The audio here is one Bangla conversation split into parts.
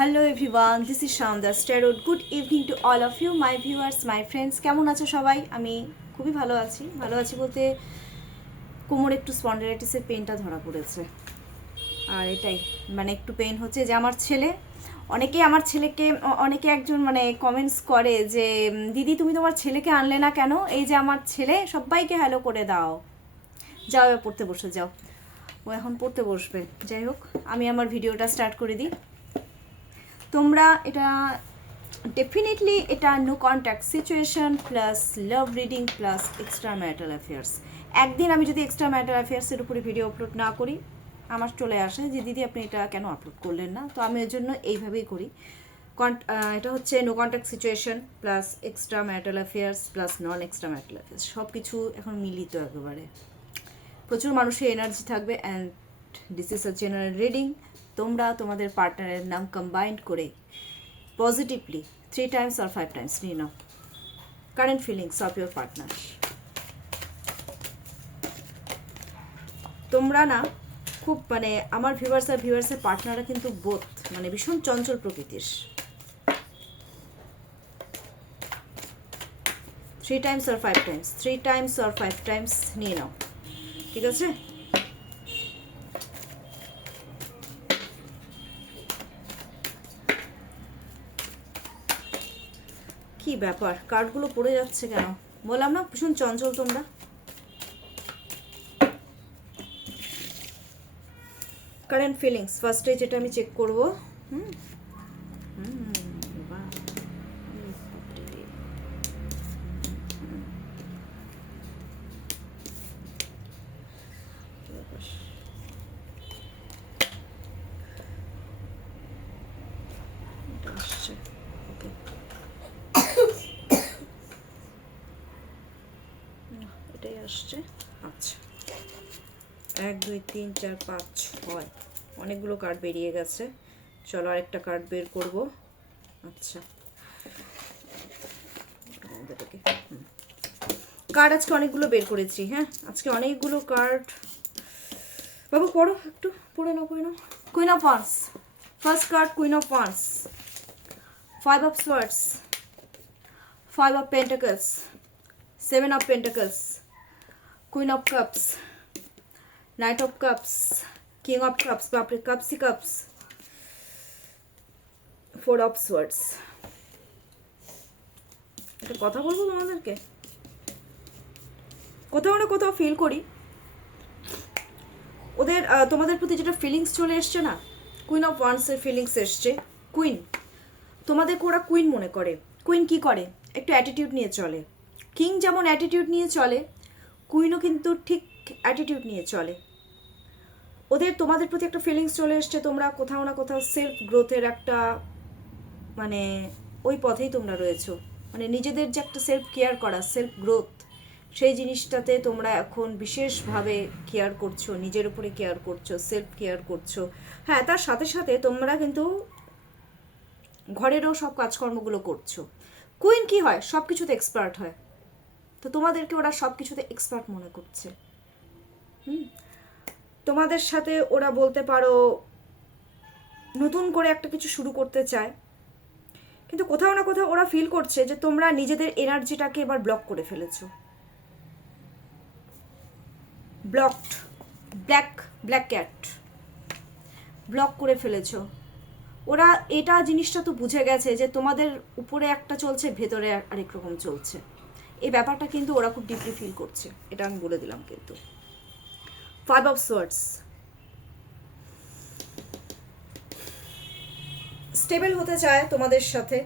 হ্যালো এভরিওয়ান, দিস ইজ শামদা স্টেরোড। Good evening to all of you my viewers, my friends. কেমন আছো সবাই? আমি খুবই ভালো আছি বলতে কোমরে একটু স্পন্ডাইলাইটিসের পেনটা ধরা পড়েছে, আর এটাই মানে একটু পেন হচ্ছে। যে আমার ছেলে, অনেকে একজন মানে কমেন্টস করে যে দিদি তুমি তোমার ছেলেকে আনলে না কেন? এই যে আমার ছেলে, সবাইকে হ্যালো করে দাও। যাও এবার পড়তে বসে যাও। ও এখন পড়তে বসবে। যাই হোক, আমি আমার ভিডিওটা স্টার্ট করে দিই। তোমরা এটা ডেফিনেটলি এটা no contact situation plus love reading plus extra marital affairs. একদিন আমি যদি এক্সট্রা ম্যারিটাল অ্যাফেয়ার্সের উপরে ভিডিও আপলোড না করি, আমার চলে আসে যে দিদি আপনি এটা কেন আপলোড করলেন না। তো আমি এর জন্য এইভাবেই করি। এটা হচ্ছে no contact situation plus extra marital affairs plus non extra marital affairs, সব কিছু এখন মিলিত একেবারে। প্রচুর মানুষের এনার্জি থাকবে and this is a general reading. তোমরা তোমাদের পার্টনারের নাম কম্বাইন্ড করে পজিটিভলি 3 times or 5 times নিয়ে নাও। Current feelings of your partner. তোমরা না খুব মানে আমার ভিউয়ার্সের পার্টনাররা কিন্তু বোথ মানে ভীষণ চঞ্চল প্রকৃতির। 3 times or 5 times, 3 times or 5 times নিয়ে নাও, ঠিক আছে? কি ব্যাপার, কার্ডগুলো পড়ে যাচ্ছে কেন? বললাম না ভীষণ চঞ্চল তোমরা। কারেন্ট ফিলিংস ফার্স্টে যেটা আমি চেক করবো। এটাই আসছে। আচ্ছা, 1 2 3 4 5 6, অনেকগুলো কার্ড বেরিয়ে গেছে। চলো আরেকটা কার্ড বের করব। আচ্ছা, কার্ড আজকে অনেকগুলো বের করেছি। হ্যাঁ, আজকে অনেকগুলো কার্ড। বাবু পড়ো, একটু পড়ে নাও। Queen of wands, first card queen of wands, 5 of swords, 5 of pentacles, 7 of pentacles, queen of cups, knight of cups, king of cups, বাপরে কাপসি কাপস, 4 of swords। একটা কথা বলবো তোমাদেরকে, কোথাও না কোথাও ফিল করি ওদের তোমাদের প্রতি যেটা ফিলিংস চলে এসছে না, কুইন অফ ওয়ান্সের ফিলিংস এসছে। কুইন, তোমাদেরকে ওরা কুইন মনে করে। কুইন কি করে? একটু অ্যাটিটিউড নিয়ে চলে। কিং যেমন অ্যাটিটিউড নিয়ে চলে, কুইনও কিন্তু ঠিক অ্যাটিটিউড নিয়ে চলে। ওদের তোমাদের প্রতি একটা ফিলিংস চলে এসছে। তোমরা কোথাও না কোথাও সেলফ গ্রোথের একটা মানে ওই পথেই তোমরা রয়েছো। মানে নিজেদের যে একটা সেলফ কেয়ার করা, সেলফ গ্রোথ, সেই জিনিসটাতে তোমরা এখন বিশেষভাবে কেয়ার করছো, নিজের উপরে কেয়ার করছো, সেলফ কেয়ার করছো। হ্যাঁ, তার সাথে সাথে তোমরা কিন্তু ঘরেরও সব কাজকর্মগুলো করছো। কুইন কি হয়? সব কিছুতে এক্সপার্ট হয়। তো তোমাদেরকে ওরা সব কিছুতে এক্সপার্ট মনে করছে। তোমাদের সাথে ওরা বলতে পারো নতুন করে একটা কিছু শুরু করতে চায়, কিন্তু কোথাও না কোথাও ওরা ফিল করছে যে তোমরা নিজেদের এনার্জিটাকে এবার ব্লক করে ফেলেছো। ব্লকড, ব্ল্যাক ক্যাট, ব্লক করে ফেলেছো। ওরা এটা জিনিসটা তো বুঝে গেছে যে তোমাদের উপরে একটা চলছে, ভেতরে আরেক রকম চলছে। এই ব্যাপারটা কিন্তু ওরা খুব ডিপলি ফিল করছে, এটা আমি বলে দিলাম। কিন্তু 5 of swords, স্টেবল হতে চায় তোমাদের সাথে,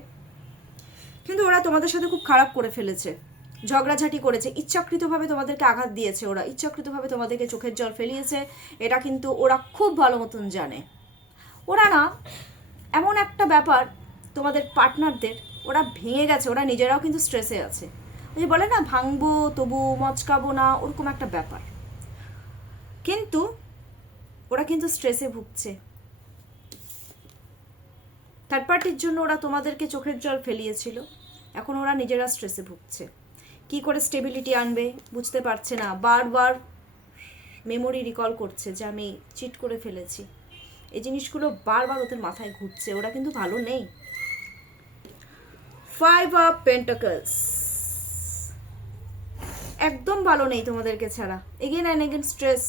কিন্তু ওরা তোমাদের সাথে খুব খারাপ করে ফেলেছে, ঝগড়াঝাটি করেছে, ইচ্ছাকৃতভাবে তোমাদেরকে আঘাত দিয়েছে, ওরা ইচ্ছাকৃতভাবে তোমাদেরকে চোখের জল ফেলিয়েছে। এটা কিন্তু ওরা খুব ভালো মতন জানে। ওরা না এমন একটা ব্যাপার, তোমাদের পার্টনারদের ওরা ভেঙে গেছে, ওরা নিজেরাও কিন্তু স্ট্রেসে আছে। ওই যে বলে না, ভাঙবো তবু মচকাবো না, ওরকম একটা ব্যাপার। কিন্তু ওরা কিন্তু স্ট্রেসে ভুগছে। থার্ড পার্টির জন্য ওরা তোমাদেরকে চোখের জল ফেলিয়েছিল, এখন ওরা নিজেরা স্ট্রেসে ভুগছে। কি করে স্টেবিলিটি আনবে বুঝতে পারছে না, বারবার মেমোরি রিকল করছে যে আমি চিট করে ফেলেছি, এই জিনিসগুলো বারবার ওদের মাথায় ঘুরছে, ওরা কিন্তু ভালো নেই। 5 অফ পেন্টাকলস একদম ভালো নেই তোমাদেরকে ছাড়া। Again and again stress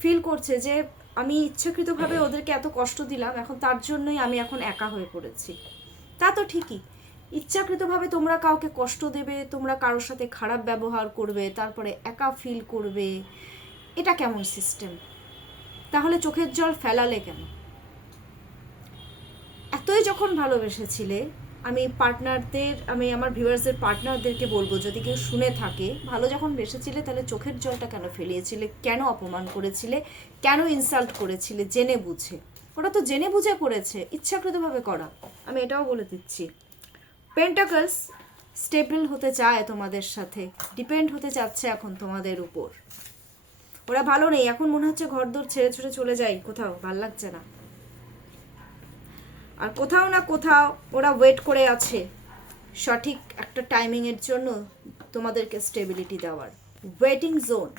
feel করছে যে আমি ইচ্ছাকৃতভাবে ওদেরকে এত কষ্ট দিলাম, এখন তার জন্যই আমি এখন একা হয়ে পড়েছি। তা তো ঠিকই, ইচ্ছাকৃতভাবে তোমরা কাউকে কষ্ট দেবে, তোমরা কারোর সাথে খারাপ ব্যবহার করবে, তারপরে একা ফিল করবে, এটা কেমন সিস্টেম? তাহলে চোখের জল ফেলালে কেন? এতই যখন ভালোবেসেছিলে, আমি আমার ভিউয়ার্সদের পার্টনারদেরকে বলবো, যদি কেউ শুনে থাকে, ভালো যখন বেসেছিলে তাহলে চোখের জলটা কেন ফেলিয়েছিলে, কেন অপমান করেছিলে, কেন ইনসাল্ট করেছিলে জেনে বুঝে? ওরা তো জেনে বুঝে করেছে, ইচ্ছাকৃতভাবে করা। আমি এটাও বলে দিচ্ছি, পেন্টাকলস স্টেবল হতে চায় তোমাদের সাথে, ডিপেন্ড হতে চাচ্ছে এখন তোমাদের উপর। ওরা ভালো নেই, এখন মনে হচ্ছে ঘরদোর ছেড়ে ছুড়ে চলে যাই কোথাও, ভাল লাগছে না। আর কোথাও না কোথাও ওরা ওয়েট করে আছে সঠিক একটা টাইমিংয়ের জন্য তোমাদেরকে স্টেবিলিটি দেওয়ার। Waiting zone.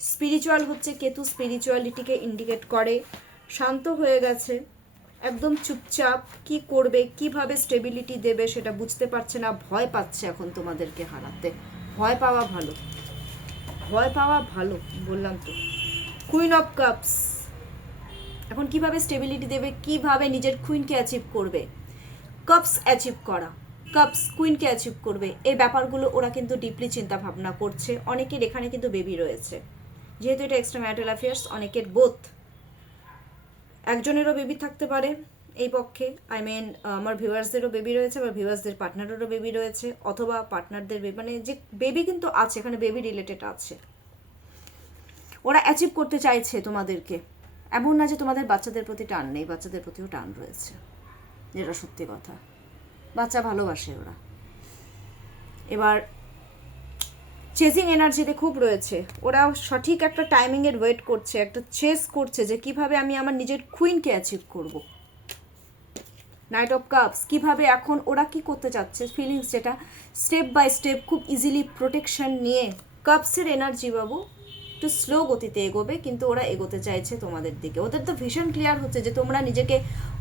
স্পিরিচুয়াল হচ্ছে কেতু, স্পিরিচুয়ালিটিকে ইন্ডিকেট করে। শান্ত হয়ে গেছে, একদম চুপচাপ, কি করবে, কিভাবে স্টেবিলিটি দেবে সেটা বুঝতে পারছে না, ভয় পাচ্ছে এখন তোমাদেরকে হারাতে। ভয় পাওয়া ভালো, ভয় পাওয়া ভালো, বললাম তো। কুইন অফ কাপস এখন কিভাবে স্টেবিলিটি দেবে, কিভাবে নিজের কুইনকে অ্যাচিভ করবে, কাপস অ্যাচিভ করা, কাপস কুইনকে অ্যাচিভ করবে, এই ব্যাপারগুলো ওরা কিন্তু ডিপলি চিন্তা ভাবনা করছে। অনেকের এখানে কিন্তু বেবি রয়েছে, যেহেতু এটা এক্সট্রা ম্যারিটাল অ্যাফেয়ার্স, অনেকের বোথ, একজনেরও বেবি থাকতে পারে এই পক্ষে, আমার ভিউয়ার্সদেরও বেবি রয়েছে, আবার ভিউয়ার্সদের পার্টনারেরও বেবি রয়েছে, অথবা পার্টনারদের বেবি, মানে যে বেবি কিন্তু আছে এখানে, বেবি রিলেটেড আছে। ওরা অ্যাচিভ করতে চাইছে তোমাদেরকে, এমন না যে তোমাদের বাচ্চাদের প্রতি টান নেই, বাচ্চাদের প্রতিও টান রয়েছে, যেটা সত্যি কথা। বাচ্চা ভালোবাসে ওরা। এবার চেজিং এনার্জিতে খুব রয়েছে, ওরা সঠিক একটা টাইমিংয়ের ওয়েট করছে, একটা চেস করছে যে কিভাবে আমি আমার নিজের কুইনকে অ্যাচিভ করব। নাইট অফ কাপস কিভাবে এখন ওরা কি করতে চাচ্ছে, ফিলিংস যেটা স্টেপ বাই স্টেপ খুব ইজিলি প্রোটেকশন নিয়ে, কাপসের এনার্জি বাবু একটু স্লো গতিতে এগোবে, কিন্তু ওরা এগোতে চাইছে তোমাদের দিকে। ওদের তো ভীষণ ক্লিয়ার হচ্ছে যে তোমরা নিজেকে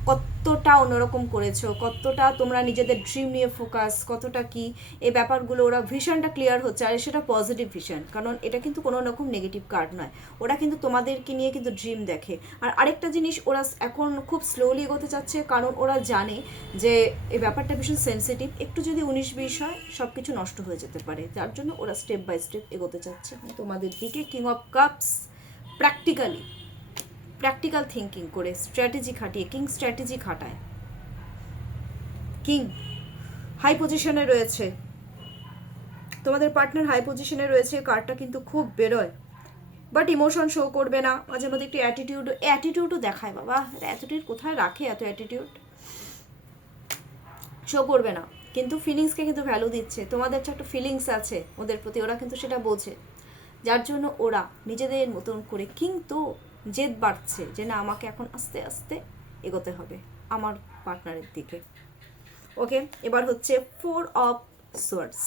কতটা অন্যরকম করেছো, কতটা তোমরা নিজেদের ড্রিম নিয়ে ফোকাস, কতটা কি, এই ব্যাপারগুলো ওরা ভীষণটা ক্লিয়ার হচ্ছে। আর সেটা পজিটিভ ভিশন, কারণ এটা কিন্তু কোনো রকম নেগেটিভ কার্ড নয়, ওরা কিন্তু তোমাদেরকে নিয়ে কিন্তু ড্রিম দেখে। আর আরেকটা জিনিস, ওরা এখন খুব স্লোলি এগোতে চাচ্ছে, কারণ ওরা জানে যে এই ব্যাপারটা ভীষণ সেন্সিটিভ, একটু যদি 19-20 হয় সব কিছু নষ্ট হয়ে যেতে পারে, যার জন্য ওরা স্টেপ বাই স্টেপ এগোতে চাচ্ছে তোমাদের দিকে। King of cups practical thinking করে, স্ট্র্যাটেজি খাটিয়ে, কিং স্ট্র্যাটেজি খাটায়। কিং হাই পজিশনে রয়েছে, তোমাদের পার্টনার হাই পজিশনে রয়েছে, কার্ডটা কিন্তু খুব বেরোয়, বাট ইমোশন শো করবে না, মাঝে মধ্যে একটু অ্যাটিটিউডও দেখায়। বাবা অ্যাটিটিউড কোথায় রাখে, এত অ্যাটিটিউড শো করবে না, কিন্তু ফিলিংসকে কিন্তু ভ্যালু দিচ্ছে। তোমাদের যে একটা ফিলিংস আছে ওদের প্রতি, ওরা কিন্তু সেটা বোঝে, যার জন্য ওরা নিজেদের মতন করে কিন্তু জেদ বাড়ছে যে না, আমাকে এখন আস্তে আস্তে এগোতে হবে আমার পার্টনারের দিকে। ওকে, এবার হচ্ছে 4 অফ সোয়ার্ডস।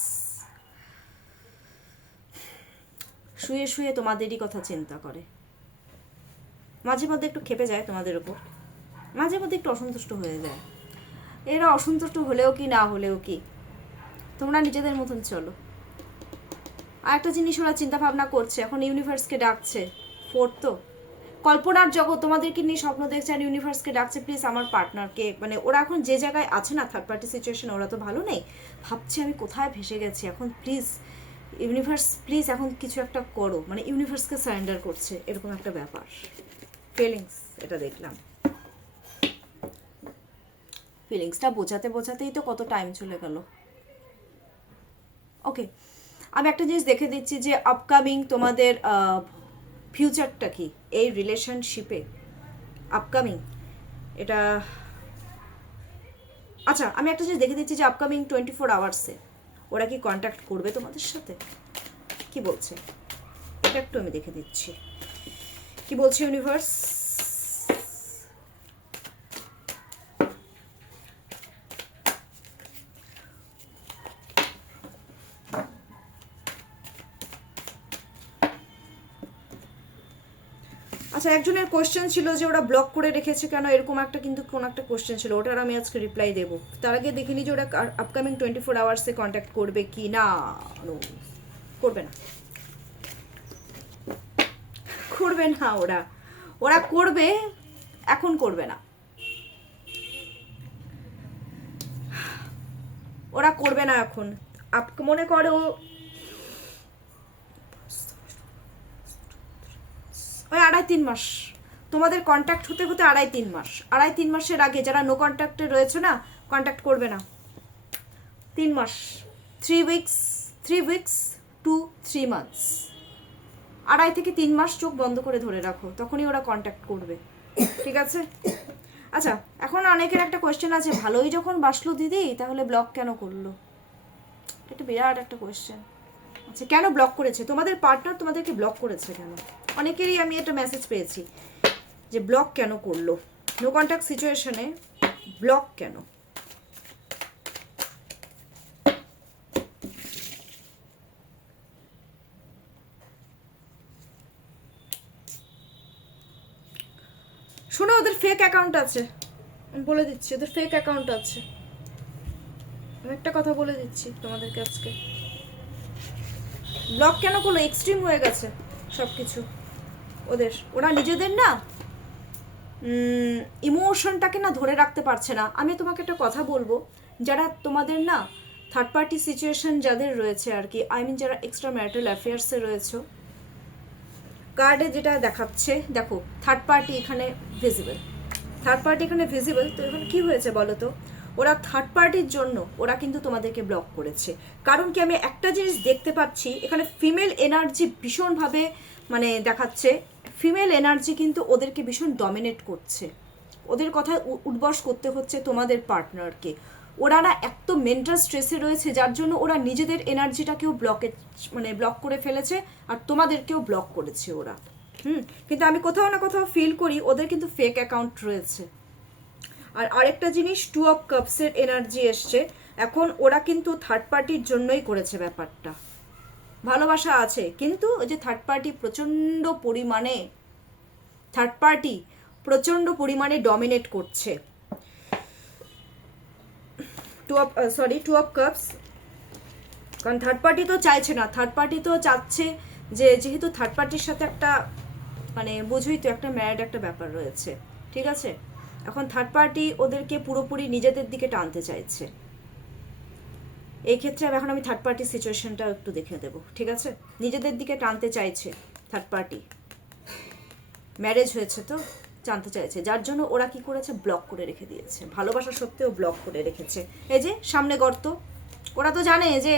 শুয়ে শুয়ে তোমাদেরই কথা চিন্তা করে, মাঝে মধ্যে একটু ক্ষেপে যায় তোমাদের উপর, মাঝে মধ্যে একটু অসন্তুষ্ট হয়ে যায়। এরা অসন্তুষ্ট হলেও কি না হলেও কি, তোমরা নিজেদের মতন চলো। আর একটা জিনিস ওরা চিন্তা ভাবনা করছে, এখন ইউনিভার্সকে ডাকছে, 4 তো কল্পনার জগৎ, তোমাদেরকে নিয়ে স্বপ্ন দেখছে, আর ইউনিভার্সকে ডাকছে প্লিজ আমার পার্টনারকে, মানে ওরা এখন যে জায়গায় আছে না, থার্ড পার্টি সিচুয়েশন, ওরা তো ভালো নেই, ভাবছে আমি কোথায় ভেসে গেছি, এখন প্লিজ ইউনিভার্স প্লিজ এখন কিছু একটা করো, মানে ইউনিভার্সকে সারেন্ডার করছে, এরকম একটা ব্যাপার। ফিলিংস এটা দেখলাম, ফিলিংসটা বোঝাতেই তো কত টাইম চলে গেল। ওকে, আমি একটা জিনিস দেখে দিচ্ছি যে আপকামিং তোমাদের ফিউচারটা কি এই রিলেশনশিপে, আপকামিং এটা, আচ্ছা আমি একটা জিনিস দেখে দিচ্ছি যে আপকামিং 24 আওয়ার্সে ওরা কি কন্ট্যাক্ট করবে তোমাদের সাথে, কি বলছে এটা একটু আমি দেখে দিচ্ছি, কি বলছে ইউনিভার্স। আচ্ছা, একজনের কোয়েশ্চেন ছিল যে ওরা ব্লক করে রেখেছে কেন, এরকম একটা কিন্তু কোন একটা কোয়েশ্চেন ছিল, ওটার আমি আজকে রিপ্লাই দেবো। তার আগে দেখে নিই যে ওরা আপকামিং 24 আওয়ার্সে কন্ট্যাক্ট করবে কি না। করবে না, করবে না, ওরা করবে, এখন করবে না, ওরা করবে না এখন। মনে করো ওই 2.5-3 মাস তোমাদের কন্ট্যাক্ট হতে হতে, 2.5-3 মাস, 2.5-3 মাসের আগে যারা নো কন্ট্যাক্টে রয়েছে না, কন্ট্যাক্ট করবে না। 3 মাস, 3 উইকস টু 3 মান্থস, 2.5 থেকে 3 মাস চোখ বন্ধ করে ধরে রাখো, তখনই ওরা কন্ট্যাক্ট করবে, ঠিক আছে? আচ্ছা, এখন অনেকের একটা কোয়েশ্চেন আছে, ভালোই যখন বাসলো দিদি তাহলে ব্লক কেন করলো? এটা বিরাট একটা কোয়েশ্চেন। আচ্ছা, কেন ব্লক করেছে? তোমাদের পার্টনার তোমাদেরকে ব্লক করেছে কেন? অনেকেরই আমি একটা মেসেজ পেয়েছি যে ব্লক কেন করলো, নো কন্ট্যাক্ট সিচুয়েশনে ব্লক কেন? শোনো, ওদের ফেক অ্যাকাউন্ট আছে, আমি বলে দিচ্ছি, ওদের ফেক অ্যাকাউন্ট আছে। আমি একটা কথা বলে দিচ্ছি তোমাদেরকে আজকে, ব্লক কেন করলো? এক্সট্রিম হয়ে গেছে সব কিছু ওরা নিজেদের না ইমোশনটাকে না ধরে রাখতে পারছে না। আমি তোমাকে একটা কথা বলবো, যারা তোমাদের না থার্ড পার্টি সিচুয়েশন যাদের রয়েছে আর কি, আই মিন যারা এক্সট্রা ম্যারিটাল অ্যাফেয়ার্সে রয়েছে, কার্ডে যেটা দেখাচ্ছে, দেখো থার্ড পার্টি এখানে ভিজিবল, তো এখানে কি হয়েছে বলো তো? ওরা থার্ড পার্টির জন্য ওরা কিন্তু তোমাদেরকে ব্লক করেছে। কারণ কি, আমি একটা জিনিস দেখতে পাচ্ছি এখানে, ফিমেল এনার্জি ভীষণভাবে মানে দেখাচ্ছে, ফিমেল এনার্জি কিন্তু ওদেরকে ভীষণ ডমিনেট করছে, ওদের কথায় উঠবস করতে হচ্ছে তোমাদের পার্টনারকে। ওরা না এত মেন্টাল স্ট্রেসে রয়েছে, যার জন্য ওরা নিজেদের এনার্জিটাকেও ব্লক করে ফেলেছে, আর তোমাদেরকেও ব্লক করেছে ওরা। কিন্তু আমি কোথাও না কোথাও ফিল করি ওদের কিন্তু ফেক অ্যাকাউন্ট রয়েছে। আর আরেকটা জিনিস, 2 অফ কাপসের এনার্জি এসছে, এখন ওরা কিন্তু থার্ড পার্টির জন্যই করেছে ব্যাপারটা। ভালোবাসা আছে, কিন্তু ওই যে থার্ড পার্টি প্রচণ্ড পরিমাণে ডমিনেট করছে। 2 অফ কাপস, কারণ থার্ড পার্টি তো চাইছে না, থার্ড পার্টি তো চাচ্ছে যে যেহেতু থার্ড পার্টির সাথে একটা মানে বুঝুই তো একটা ম্যারিড একটা ব্যাপার রয়েছে, ঠিক আছে? এখন থার্ড পার্টি ওদেরকে পুরোপুরি নিজেদের দিকে টানতে চাইছে। এই ক্ষেত্রে এখন আমি থার্ড পার্টি সিচুয়েশনটা একটু দেখে দেবো, ঠিক আছে? নিজেদের দিকে টানতে চাইছে থার্ড পার্টি, ম্যারেজ হয়েছে তো জানতে চাইছে, যার জন্য ওরা কি করেছে, ব্লক করে রেখে দিয়েছে। ভালোবাসা সত্ত্বেও ব্লক করে রেখেছে। এই যে সামনে গর্ত, ওরা তো জানে যে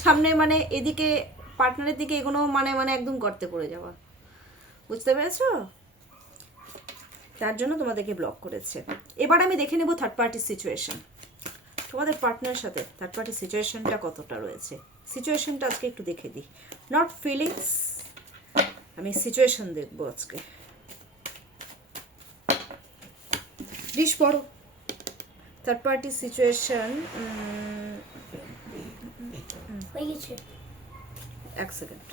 সামনে মানে এদিকে পার্টনারের দিকে এগোনো মানে একদম গর্তে পড়ে যাওয়া, বুঝতে পেরেছো? তার জন্য তোমাদেরকে ব্লক করেছে। এবার আমি দেখে নেব থার্ড পার্টি সিচুয়েশন, তোমাদের পার্টনারের সাথে থার্ড পার্টি সিচুয়েশনটা কতটা রয়েছে। সিচুয়েশনটা আজকে একটু দেখে দিই, নট ফিলিংস, আমি সিচুয়েশন দেখবো আজকে। প্লিজ পড়ো থার্ড পার্টি সিচুয়েশন। এক সেকেন্ড,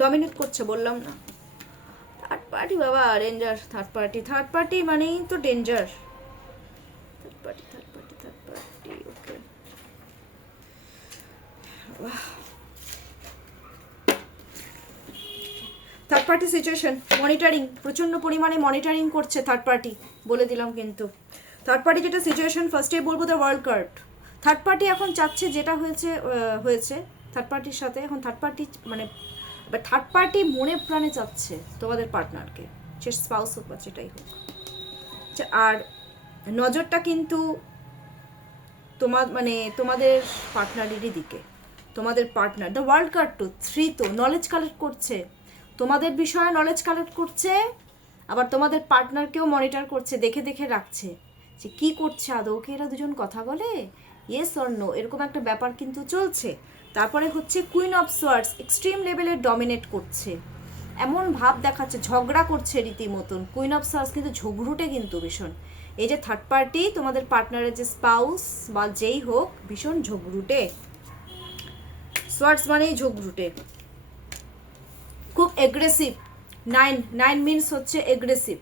ডমিনেট করছে বললাম না, থার্ড পার্টি বাবা ডেঞ্জার। থার্ড পার্টি মানেই তো ডেঞ্জার। থার্ড পার্টি ওকে, থার্ড পার্টি সিচুয়েশন, মনিটরিং, প্রচণ্ড পরিমাণে মনিটরিং করছে থার্ড পার্টি, বলে দিলাম। কিন্তু থার্ড পার্টি যেটা সিচুয়েশন, ফার্স্টেই বলবো the world card. Third party এখন চাচ্ছে যেটা হয়েছে থার্ড পার্টির সাথে, এখন থার্ড পার্টি মানে থার্ড পার্টি মনে প্রাণে চাচ্ছে তোমাদের পার্টনারকে, সে স্পাউস হোক বা যেটাই হোক। আর নজরটা কিন্তু তোমাদের পার্টনারেরই দিকে। তোমাদের partner, the world card to 3 তো নলেজ কালেক্ট করছে, তোমাদের বিষয়ে নলেজ কালেক্ট করছে, আবার তোমাদের পার্টনারকেও মনিটর করছে, দেখে রাখছে যে কি করছে, আদৌ কি এরা দুজন কথা বলে, ইয়েস অর নো, এরকম একটা ব্যাপার কিন্তু চলছে। তারপরে হচ্ছে কুইন অফ সোয়ার্ডস, এক্সট্রিম লেভেলের ডমিনেট করছে, এমন ভাব দেখাচ্ছে, ঝগড়া করছে রীতিমতন। কুইন অফ সোয়ার্ডস কিন্তু ঝগড়ুটে কিন্তু ভীষণ। এই যে থার্ড পার্টি তোমাদের পার্টনারের যে স্পাউস বা যেই হোক, ভীষণ ঝগড়ুটে। সোয়ার্ডস মানেই ঝগড়ুটে। খুব এগ্রেসিভ। 9 মিনস হচ্ছে এগ্রেসিভ,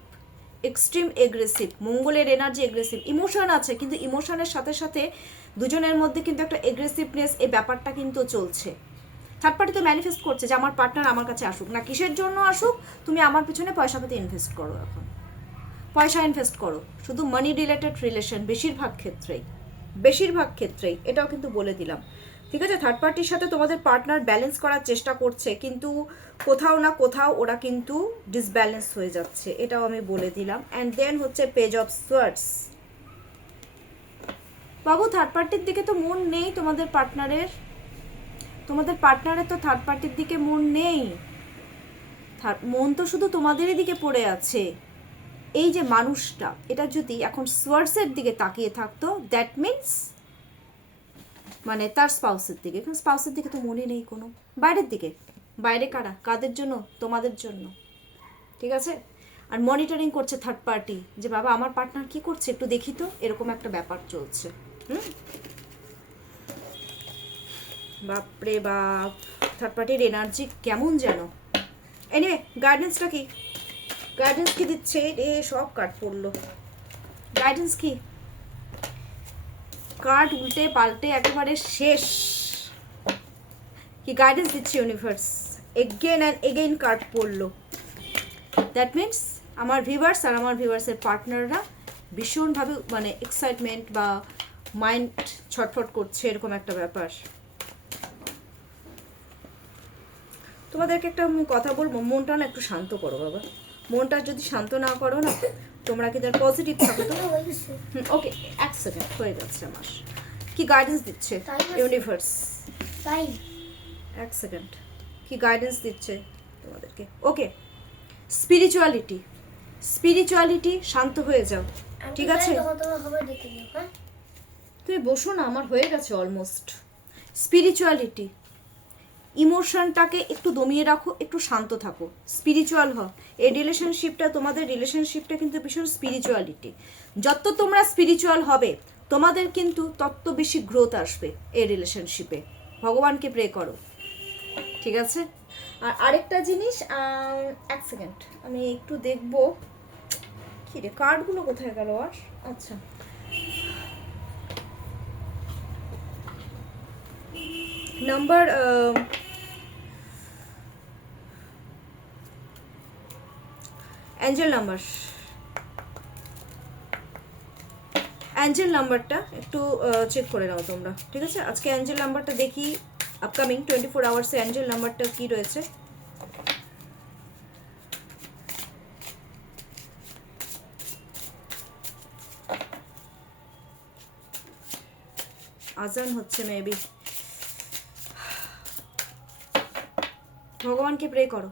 এক্সট্রিম এগ্রেসিভ। মঙ্গলের এনার্জি এগ্রেসিভ, ইমোশন আছে, কিন্তু ইমোশনের সাথে সাথে দুজনের মধ্যে কিন্তু একটা এগ্রেসিভনেস এই ব্যাপারটা কিন্তু চলছে। থার্ড পার্টি তো ম্যানিফেস্ট করছে যে আমার পার্টনার আমার কাছে আসুক না, কিসের জন্য আসুক, তুমি আমার পিছনে পয়সা পাতি ইনভেস্ট করো, এখন পয়সা ইনভেস্ট করো, শুধু মানি রিলেটেড রিলেশন বেশিরভাগ ক্ষেত্রেই এটাও কিন্তু বলে দিলাম। ঠিক আছে, থার্ড পার্টির সাথে তোমাদের পার্টনার ব্যালেন্স করার চেষ্টা করছে, কিন্তু কোথাও না কোথাও ওরা কিন্তু ডিসব্যালেন্স হয়ে যাচ্ছে, এটাও আমি বলে দিলাম। অ্যান্ড দেন হচ্ছে page of swords. Babu third পার্টির দিকে তো মন নেই তোমাদের পার্টনারের তো থার্ড পার্টির দিকে মন নেই, মন তো শুধু তোমাদেরই দিকে পড়ে আছে। এই যে মানুষটা, এটা যদি এখন সোয়ার্ডসের দিকে তাকিয়ে থাকতো, দ্যাট মিনস মানে তার স্পাউসের দিকে, কারণ স্পাউসের দিকে তো মনে নেই কোনো। বাইরের দিকে, বাইরে কারা, কাদের জন্য, তোমাদের জন্য। ঠিক আছে, আর মনিটরিং করছে থার্ড পার্টি, যে বাবা আমার পার্টনার কি করছে একটু দেখি তো, এরকম একটা ব্যাপার চলছে। বাপরে বাপ, থার্ড পার্টির এনার্জি কেমন যেন। এনিওয়ে, গাইডেন্সটা কি, গাইডেন্স কি দিচ্ছে? সব কার্ড পড়লো, গাইডেন্স কি? কার্ড উল্টে পাল্টে একেবারে শেষ। কি গাইডেন্স দিচ্ছে universe? Again and again card পড়লো। দ্যাট মিনস আমার ভিউয়ার্স আর আমার ভিউয়ার্সের পার্টনাররা ভীষণভাবে মানে এক্সাইটমেন্ট বা মাইন্ড ছটফট করছে, এরকম একটা ব্যাপার। তোমাদেরকে একটা কথা বলবো, মনটা না একটু শান্ত করো বাবা। মনটা যদি শান্ত না করো না, তোমরা কি তার পজিটিভ থাকো তো। ওকে, 1 সেকেন্ড হয়ে যাচ্ছে আমার। কি গাইডেন্স দিচ্ছে ইউনিভার্স? 1 সেকেন্ড, কি গাইডেন্স দিচ্ছে তোমাদেরকে? ওকে, স্পিরিচুয়ালিটি, শান্ত হয়ে যাও, ঠিক আছে? তুমি বসো না, আমার হয়ে গেছে অলমোস্ট। স্পিরিচুয়ালিটি, ইমোশনটাকে একটু দমিয়ে রাখো, একটু শান্ত থাকো, স্পিরিচুয়াল হও। এই রিলেশনশিপটা, তোমাদের রিলেশনশিপটা কিন্তু ভীষণ স্পিরিচুয়ালিটি। যত তোমরা স্পিরিচুয়াল হবে, তোমাদের কিন্তু তত বেশি গ্রোথ আসবে এই রিলেশনশিপে। ভগবানকে প্রে করো, ঠিক আছে? আর আরেকটা জিনিস, 1 সেকেন্ড আমি একটু দেখবো, কি রে কার্ডগুলো কোথায় গেল আর? আচ্ছা, নাম্বার অ্যাঞ্জেল নাম্বারটা একটু চেক করে নাও তোমরা, ঠিক আছে? আজকে অ্যাঞ্জেল নাম্বারটা দেখি, আপকামিং 24 আওয়ার্সে অ্যাঞ্জেল নাম্বারটা কি রয়েছে। আজান হচ্ছে মেবি, ভগবানকে প্রে করো।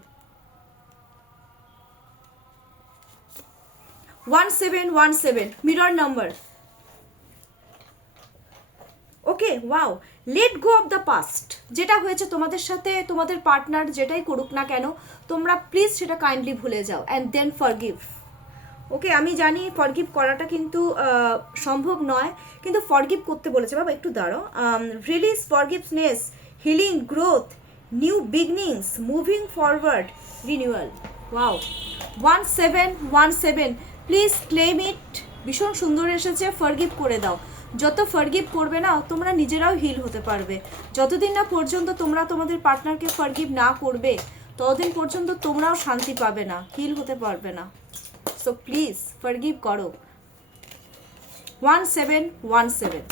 1717 mirror number. Okay, wow, let go of the past. যেটা হয়েছে তোমাদের সাথে, তোমাদের পার্টনার যেটাই করুক না কেন, তোমরা প্লিজ সেটা কাইন্ডলি ভুলে যাও অ্যান্ড দেন ফরগিভ। ওকে, আমি জানি ফরগিভ করাটা কিন্তু সম্ভব নয়, কিন্তু ফরগিভ করতে বলেছে বাবা। একটু দাঁড়াও। Release, forgiveness, healing, growth, new beginnings, moving forward, renewal. Wow, 1717, please claim it. ভীষণ সুন্দর এসেছে। ফরগিভ করে দাও। যত ফরগিভ করবে না, তোমরা নিজেরাও হিল হতে পারবে। যতদিন না পর্যন্ত তোমরা তোমাদের পার্টনারকে ফরগিভ না করবে, ততদিন পর্যন্ত তোমরাও শান্তি পাবে না, হিল হতে পারবে না। সো প্লিজ ফরগিভ করো। 1717,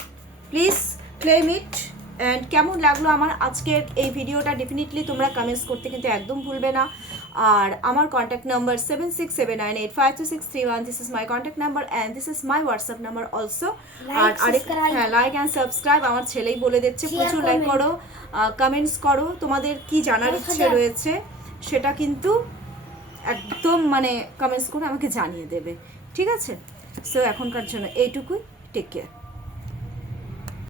প্লিজ ক্লেম ইট। অ্যান্ড কেমন লাগলো আমার আজকের এই ভিডিওটা, ডেফিনেটলি তোমরা কমেন্টস করতে কিন্তু একদম ভুলবে না। আর আমার contact number 7679852631, this is my contact number and this is my WhatsApp number also. আর আরেকটা, হ্যাঁ, লাইক অ্যান্ড সাবস্ক্রাইব আমার ছেলেই বলে দিচ্ছে। প্রচুর লাইক করো, কমেন্টস করো, তোমাদের কি জানার ইচ্ছে রয়েছে সেটা কিন্তু একদম মানে কমেন্টস করে আমাকে জানিয়ে দেবে, ঠিক আছে? সো এখনকার জন্য এইটুকুই, টেক কেয়ার।